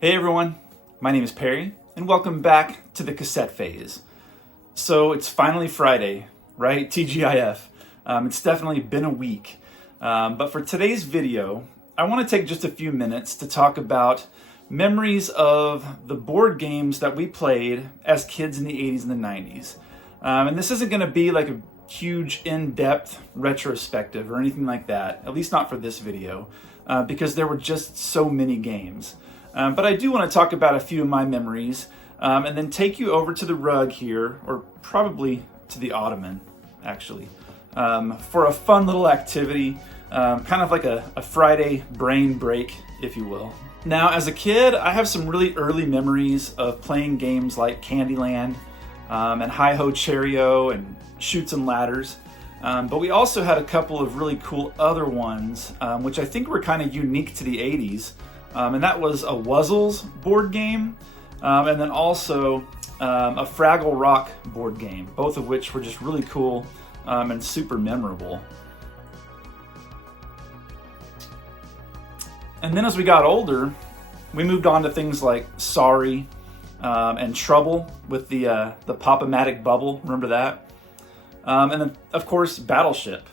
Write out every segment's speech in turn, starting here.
Hey everyone, my name is Perry, and welcome back to the cassette phase. So it's finally Friday, right? TGIF. It's definitely been a week. But for today's video, I want to take just a few minutes to talk about memories of the board games that we played as kids in the 80s and the 90s. And this isn't going to be like a huge in-depth retrospective or anything like that, at least not for this video, because there were just so many games. But I do want to talk about a few of my memories and then take you over to the rug here, or probably to the ottoman, actually, for a fun little activity, kind of like a Friday brain break, if you will. Now, as a kid, I have some really early memories of playing games like Candyland and Hi-Ho Cherry-O and Chutes and Ladders. But we also had a couple of really cool other ones, which I think were kind of unique to the 80s. And that was a Wuzzles board game, and then also a Fraggle Rock board game, both of which were just really cool and super memorable. And then as we got older, we moved on to things like Sorry and Trouble with the Pop-O-Matic bubble, remember that? And then, of course, Battleship.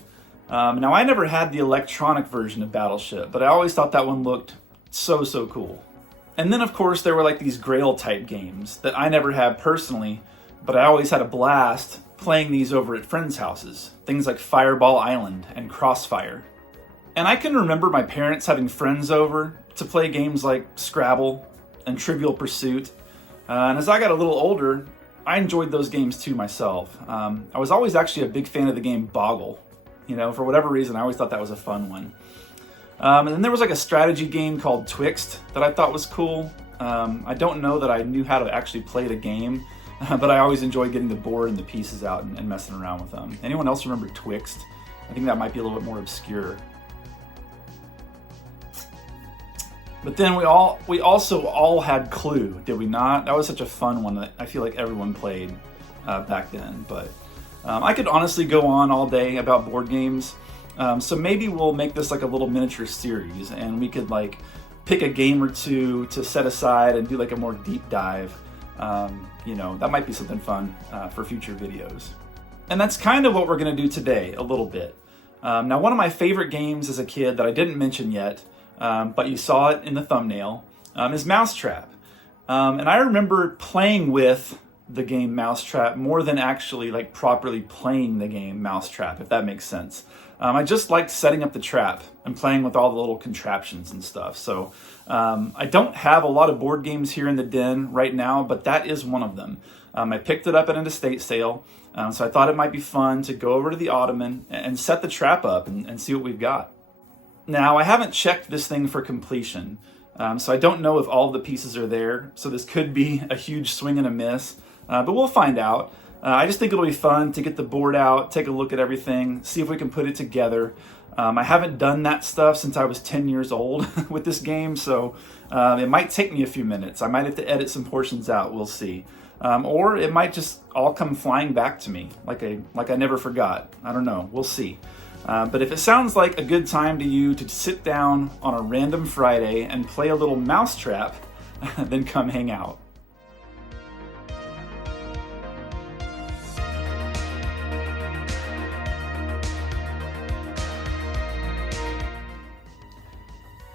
Now, I never had the electronic version of Battleship, but I always thought that one looked so cool. And then of course there were like these Grail type games that I never had personally, but I always had a blast playing these over at friends' houses. Things like Fireball Island and Crossfire. And I can remember my parents having friends over to play games like Scrabble and Trivial Pursuit. And as I got a little older, I enjoyed those games too myself. I was always actually a big fan of the game Boggle. You know, for whatever reason, I always thought that was a fun one. And then there was like a strategy game called Twixt that I thought was cool. I don't know that I knew how to actually play the game, but I always enjoyed getting the board and the pieces out and messing around with them. Anyone else remember Twixt? I think that might be a little bit more obscure. But then we also all had Clue, did we not? That was such a fun one that I feel like everyone played back then. But I could honestly go on all day about board games. So maybe we'll make this like a little miniature series, and we could like pick a game or two to set aside and do like a more deep dive. You know, that might be something fun for future videos. And that's kind of what we're going to do today, a little bit. Now, one of my favorite games as a kid that I didn't mention yet, but you saw it in the thumbnail, is Mousetrap. And I remember playing with the game Mousetrap more than actually like properly playing the game Mousetrap, if that makes sense. I just liked setting up the trap and playing with all the little contraptions and stuff. So I don't have a lot of board games here in the den right now, but that is one of them. I picked it up at an estate sale, so I thought it might be fun to go over to the ottoman and set the trap up and see what we've got. Now, I haven't checked this thing for completion, so I don't know if all the pieces are there, so this could be a huge swing and a miss, but we'll find out. I just think it'll be fun to get the board out, take a look at everything, see if we can put it together. I haven't done that stuff since I was 10 years old with this game, so it might take me a few minutes. I might have to edit some portions out, we'll see. Or it might just all come flying back to me, like I never forgot. I don't know, we'll see. But if it sounds like a good time to you to sit down on a random Friday and play a little Mousetrap, then come hang out.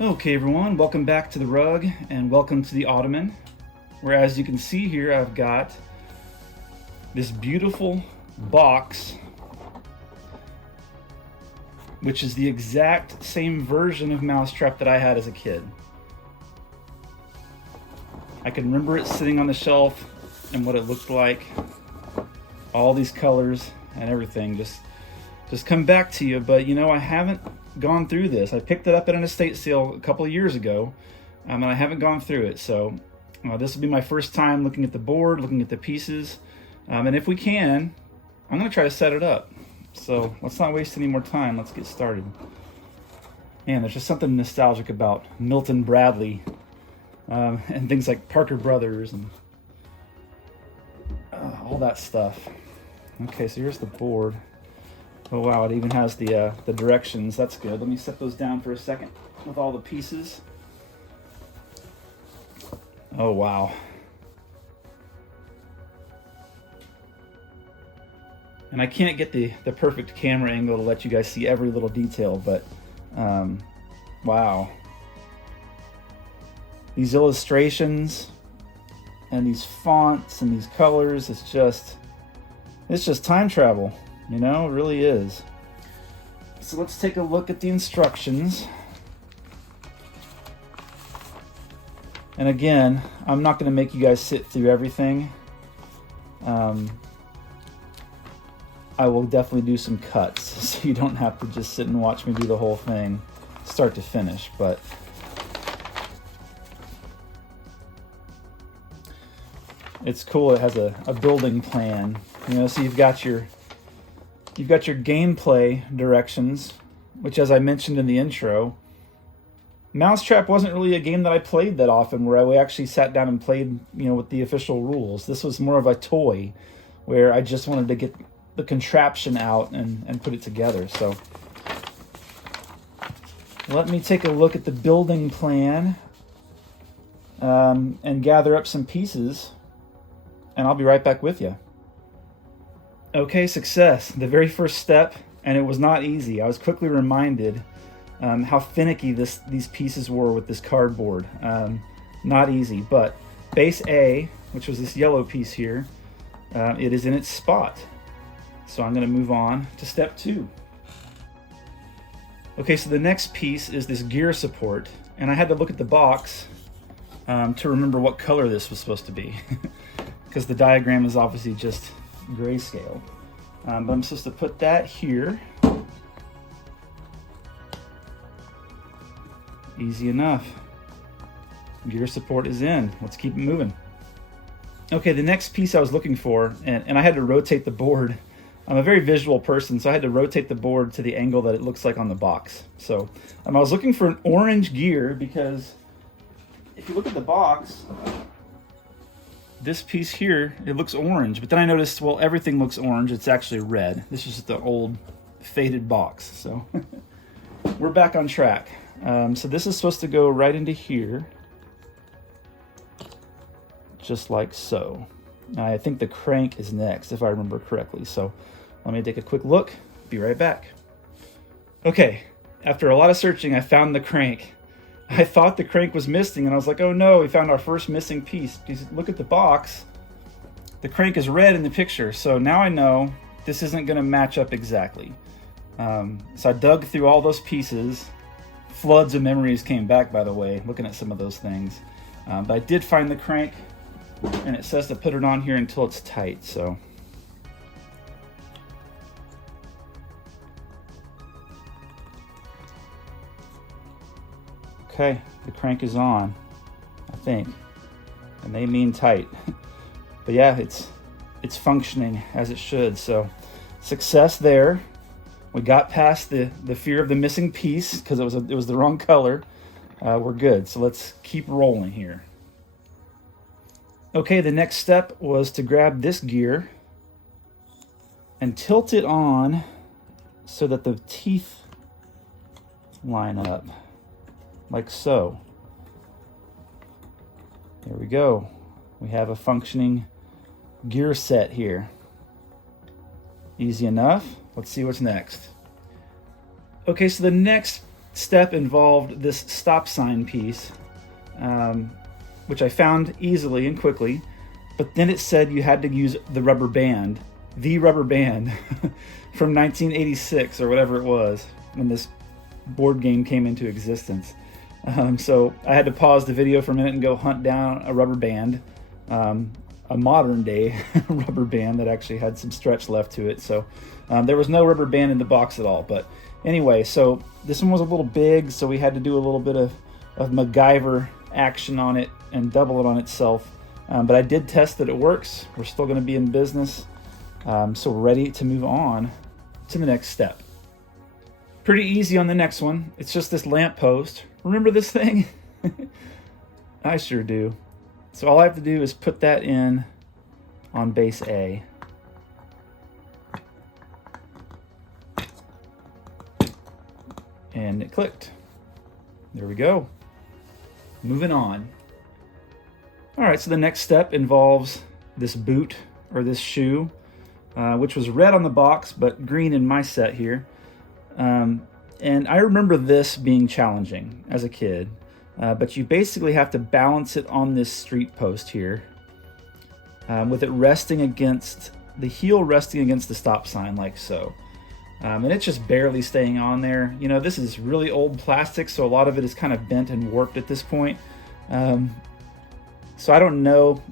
Okay everyone, welcome back to the rug and welcome to the ottoman, where as you can see here I've got this beautiful box which is the exact same version of Mousetrap that I had as a kid. I can remember it sitting on the shelf and what it looked like, all these colors and everything just come back to you, but you know, I haven't gone through this. I picked it up at an estate sale a couple of years ago, and I haven't gone through it. So this will be my first time looking at the board, looking at the pieces, and if we can, I'm going to try to set it up. So let's not waste any more time. Let's get started. Man, there's just something nostalgic about Milton Bradley and things like Parker Brothers and all that stuff. Okay, so here's the board. Oh wow, it even has the directions. That's good. Let me set those down for a second with all the pieces. Oh, wow. And I can't get the perfect camera angle to let you guys see every little detail, but wow. These illustrations and these fonts and these colors, it's just time travel, you know, it really is. So let's take a look at the instructions. And again, I'm not going to make you guys sit through everything. I will definitely do some cuts, so you don't have to just sit and watch me do the whole thing, start to finish. But it's cool. It has a building plan, you know. So you've got your gameplay directions, which, as I mentioned in the intro, Mousetrap wasn't really a game that I played that often, where I actually sat down and played, you know, with the official rules. This was more of a toy, where I just wanted to get the contraption out and put it together. So let me take a look at the building plan and gather up some pieces, and I'll be right back with you. Okay, success. The very first step, and it was not easy. I was quickly reminded how finicky these pieces were with this cardboard. Not easy, but base A, which was this yellow piece here, it is in its spot. So I'm going to move on to step 2. Okay, so the next piece is this gear support, and I had to look at the box to remember what color this was supposed to be, because the diagram is obviously just grayscale. But I'm supposed to put that here. Easy enough. Gear support is in. Let's keep it moving. Okay, the next piece I was looking for, and I had to rotate the board. I'm a very visual person, so I had to rotate the board to the angle that it looks like on the box. So I was looking for an orange gear, because if you look at the box, this piece here, it looks orange, but then I noticed, well, everything looks orange. It's actually red. This is just the old faded box. So we're back on track. So this is supposed to go right into here, just like so. Now, I think the crank is next, if I remember correctly. So let me take a quick look. Be right back. Okay, after a lot of searching, I found the crank. I thought the crank was missing, and I was like, oh no, we found our first missing piece. Because look at the box. The crank is red in the picture, so now I know this isn't going to match up exactly. So I dug through all those pieces. Floods of memories came back, by the way, looking at some of those things. But I did find the crank, and it says to put it on here until it's tight, so. Okay, the crank is on, I think, and they mean tight. But yeah, it's functioning as it should, so success there. We got past the fear of the missing piece, because it was the wrong color. We're good, so let's keep rolling here. Okay, the next step was to grab this gear and tilt it on so that the teeth line up, like so. There we go. We have a functioning gear set here. Easy enough. Let's see what's next. Okay, so the next step involved this stop sign piece, which I found easily and quickly, but then it said you had to use the rubber band from 1986 or whatever it was when this board game came into existence. So I had to pause the video for a minute and go hunt down a rubber band, a modern day rubber band that actually had some stretch left to it. So there was no rubber band in the box at all. But anyway, so this one was a little big, so we had to do a little bit of MacGyver action on it and double it on itself. But I did test that it works. We're still going to be in business. So we're ready to move on to the next step. Pretty easy on the next one. It's just this lamppost. Remember this thing? I sure do. So all I have to do is put that in on base A. And it clicked. There we go. Moving on. All right, so the next step involves this boot or this shoe, which was red on the box, but green in my set here. And I remember this being challenging as a kid, but you basically have to balance it on this street post here, with it resting against, the heel resting against the stop sign like so. And it's just barely staying on there. You know, this is really old plastic, so a lot of it is kind of bent and warped at this point. So I don't know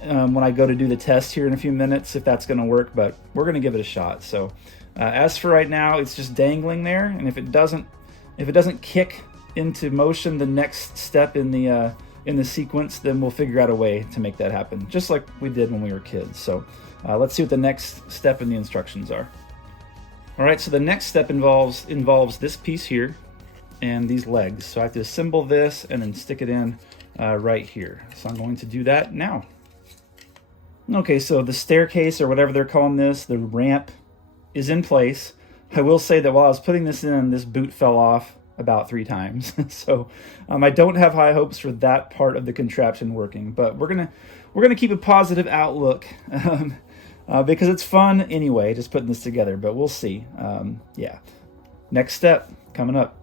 when I go to do the test here in a few minutes if that's going to work, but we're going to give it a shot. So as for right now, it's just dangling there, and if it doesn't kick into motion the next step in the sequence, then we'll figure out a way to make that happen, just like we did when we were kids. So let's see what the next step in the instructions are. All right, so the next step involves this piece here and these legs. So I have to assemble this and then stick it in right here. So I'm going to do that now. Okay, so the staircase, or whatever they're calling this, the ramp, is in place. I will say that while I was putting this in, this boot fell off about 3 times. So I don't have high hopes for that part of the contraption working, but we're gonna keep a positive outlook because it's fun anyway, just putting this together. But we'll see. Yeah. Next step coming up.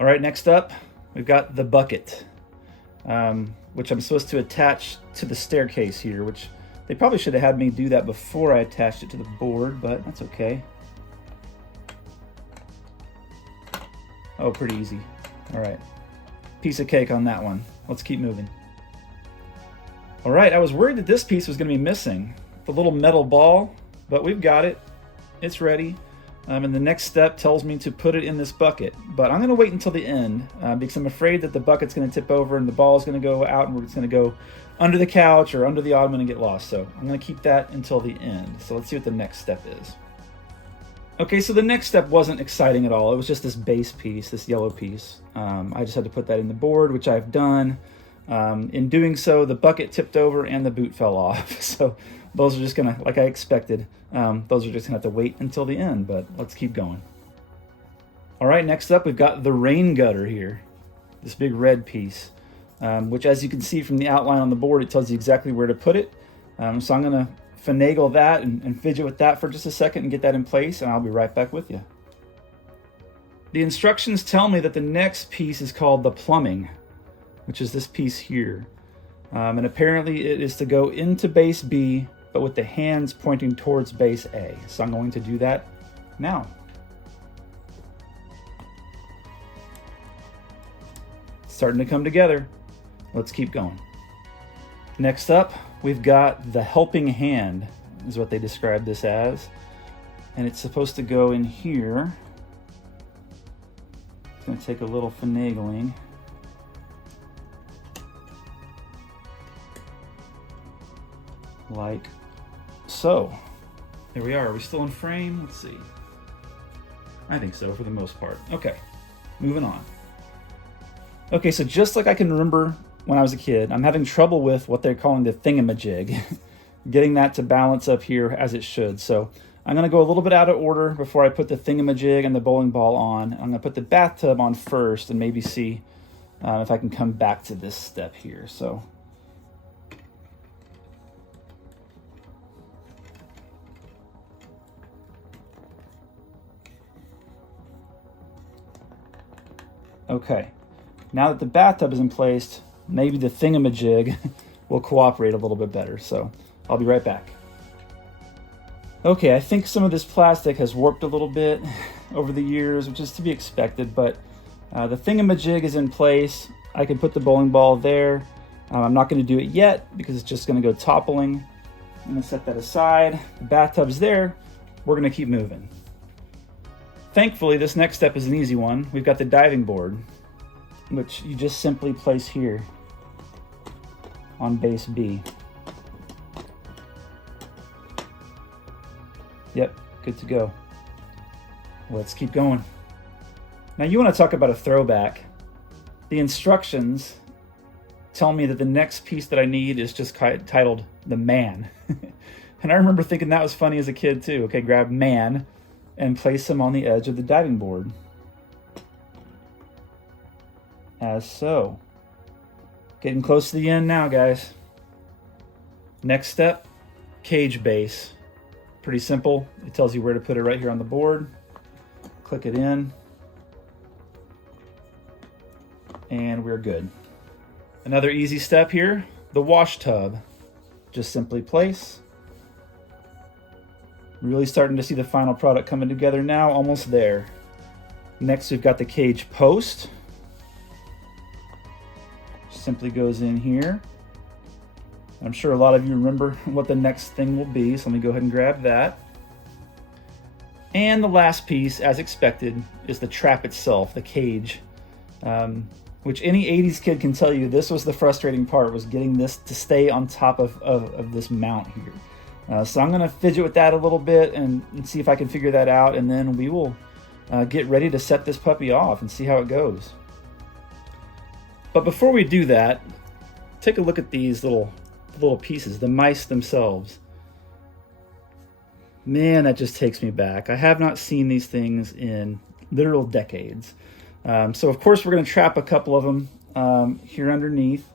All right, next up we've got the bucket, which I'm supposed to attach to the staircase here, which they probably should have had me do that before I attached it to the board, but that's okay. Oh, pretty easy. All right, piece of cake on that one. Let's keep moving. All right, I was worried that this piece was going to be missing, the little metal ball, but we've got it. It's ready. And the next step tells me to put it in this bucket, but I'm going to wait until the end because I'm afraid that the bucket's going to tip over and the ball is going to go out and it's going to go under the couch or under the ottoman and get lost. So I'm going to keep that until the end. So let's see what the next step is. Okay, so the next step wasn't exciting at all. It was just this base piece, this yellow piece. I just had to put that in the board, which I've done. In doing so, the bucket tipped over and the boot fell off. So those are just gonna, like I expected, those are just gonna have to wait until the end, but let's keep going. All right, next up, we've got the rain gutter here, this big red piece, which, as you can see from the outline on the board, it tells you exactly where to put it. So I'm gonna finagle that and fidget with that for just a second and get that in place, and I'll be right back with you. The instructions tell me that the next piece is called the plumbing, which is this piece here. And apparently it is to go into base B, but with the hands pointing towards base A. So I'm going to do that now. It's starting to come together. Let's keep going. Next up, we've got the helping hand, is what they describe this as. And it's supposed to go in here. It's going to take a little finagling. Like so. There we are. Are we still in frame? Let's see. I think so for the most part. Okay, moving on. Okay, so just like I can remember when I was a kid, I'm having trouble with what they're calling the thingamajig, getting that to balance up here as it should. So I'm going to go a little bit out of order before I put the thingamajig and the bowling ball on. I'm going to put the bathtub on first and maybe see if I can come back to this step here. So okay, now that the bathtub is in place, maybe the thingamajig will cooperate a little bit better. So I'll be right back. Okay, I think some of this plastic has warped a little bit over the years, which is to be expected, but the thingamajig is in place. I can put the bowling ball there. I'm not going to do it yet because it's just going to go toppling. I'm going to set that aside. The bathtub's there. We're going to keep moving. Thankfully, this next step is an easy one. We've got the diving board, which you just simply place here on base B. Yep, good to go. Let's keep going. Now you want to talk about a throwback. The instructions tell me that the next piece that I need is just titled the man. And I remember thinking that was funny as a kid too. Okay, grab man and place him on the edge of the diving board. As so. Getting close to the end now, guys. Next step, cage base. Pretty simple. It tells you where to put it right here on the board. Click it in. And we're good. Another easy step here, the wash tub. Just simply place. Really starting to see the final product coming together now, almost there. Next, we've got the cage post. Simply goes in here. I'm sure a lot of you remember what the next thing will be, so let me go ahead and grab that. And the last piece, as expected, is the trap itself, the cage, which any 80s kid can tell you this was the frustrating part, was getting this to stay on top of this mount here. So I'm going to fidget with that a little bit and see if I can figure that out, and then we will get ready to set this puppy off and see how it goes. But before we do that, take a look at these little pieces, the mice themselves. Man, that just takes me back. I have not seen these things in literal decades. So of course we're going to trap a couple of them here underneath.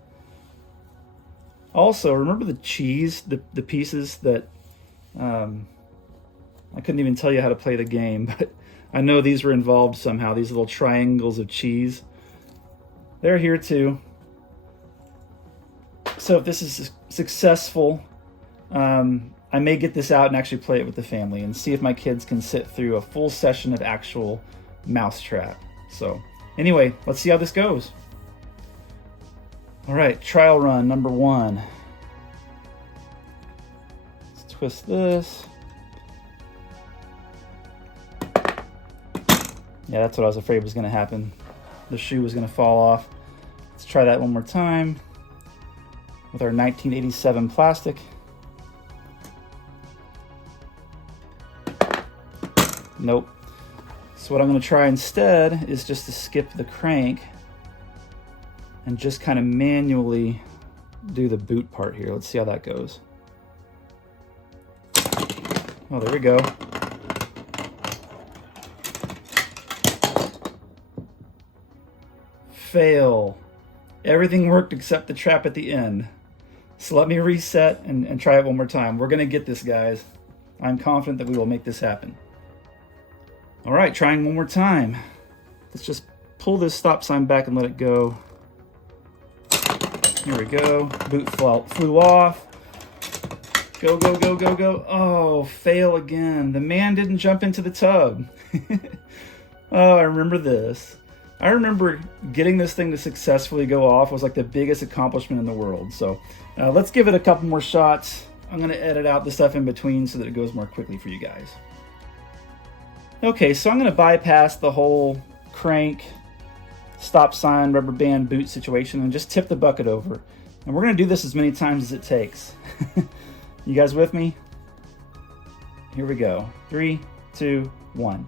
Also, remember the cheese, the pieces that I couldn't even tell you how to play the game, but I know these were involved somehow, these little triangles of cheese. They're here too. So if this is successful, I may get this out and actually play it with the family and see if my kids can sit through a full session of actual mousetrap. So anyway, let's see how this goes. All right, trial run number 1. Let's twist this. Yeah, that's what I was afraid was going to happen. The shoe was going to fall off. Let's try that one more time with our 1987 plastic. Nope. So what I'm going to try instead is just to skip the crank and just kind of manually do the boot part here. Let's see how that goes. Oh, there we go. Fail. Everything worked except the trap at the end. So let me reset and try it one more time. We're going to get this, guys. I'm confident that we will make this happen. All right, trying one more time. Let's just pull this stop sign back and let it go. Here we go. Boot flew off. Go, go, go, go, go. Oh, fail again. The man didn't jump into the tub. Oh, I remember this. I remember getting this thing to successfully go off was like the biggest accomplishment in the world. So let's give it a couple more shots. I'm going to edit out the stuff in between so that it goes more quickly for you guys. Okay, so I'm going to bypass the whole crank, stop sign, rubber band boot situation and just tip the bucket over. And we're going to do this as many times as it takes. You guys with me? Here we go. 3, 2, 1.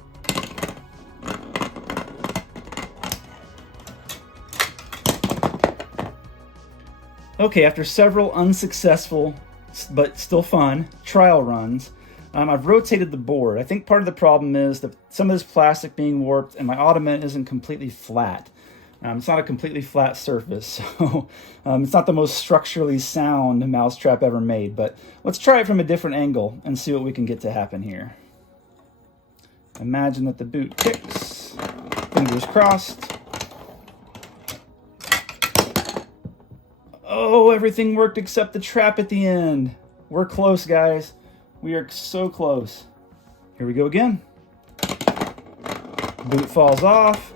Okay, after several unsuccessful, but still fun, trial runs, I've rotated the board. I think part of the problem is that some of this plastic being warped and my ottoman isn't completely flat. It's not a completely flat surface, so it's not the most structurally sound mousetrap ever made, but let's try it from a different angle and see what we can get to happen here. Imagine that the boot kicks, fingers crossed. Oh, everything worked except the trap at the end. We're close, guys. We are so close. Here we go again. Boot falls off.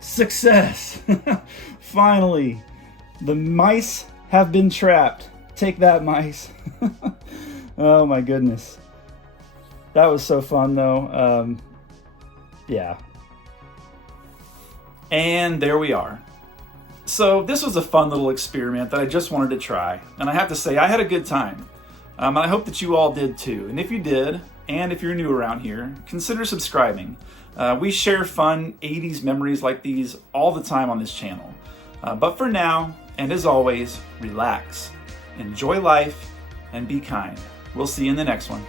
Success! Finally, the mice have been trapped. Take that, mice. Oh my goodness. That was so fun though. Yeah. And there we are. So this was a fun little experiment that I just wanted to try. And I have to say, I had a good time. And I hope that you all did too. And if you did, and if you're new around here, consider subscribing. We share fun 80s memories like these all the time on this channel. But for now, and as always, relax, enjoy life, and be kind. We'll see you in the next one.